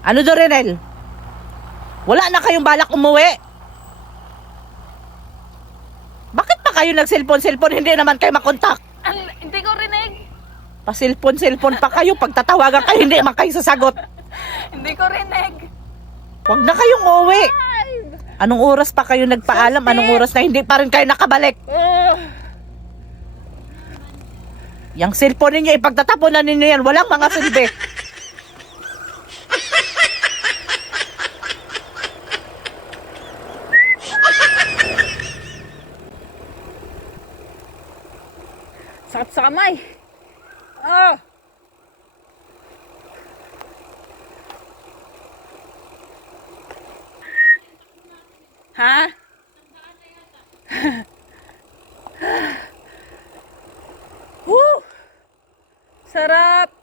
Ano do, Renel? Wala na kayong balak umuwi? Bakit pa kayo nag-cellphone-cellphone? Hindi naman kayo makontak. Ang, hindi ko rinig. Pa-cellphone-cellphone pa kayo. Pag tatawagan kayo, hindi naman kayo sasagot. Hindi ko rinig. Huwag na kayong umuwi. Anong oras pa kayo nagpaalam? Anong oras na hindi pa rin kayo nakabalik? Yang cellphone ninyo, ipagtatapunan ninyo yan. Walang mga silbi. Sakit sa kamay. Ah! Ha? Woo! Sarap!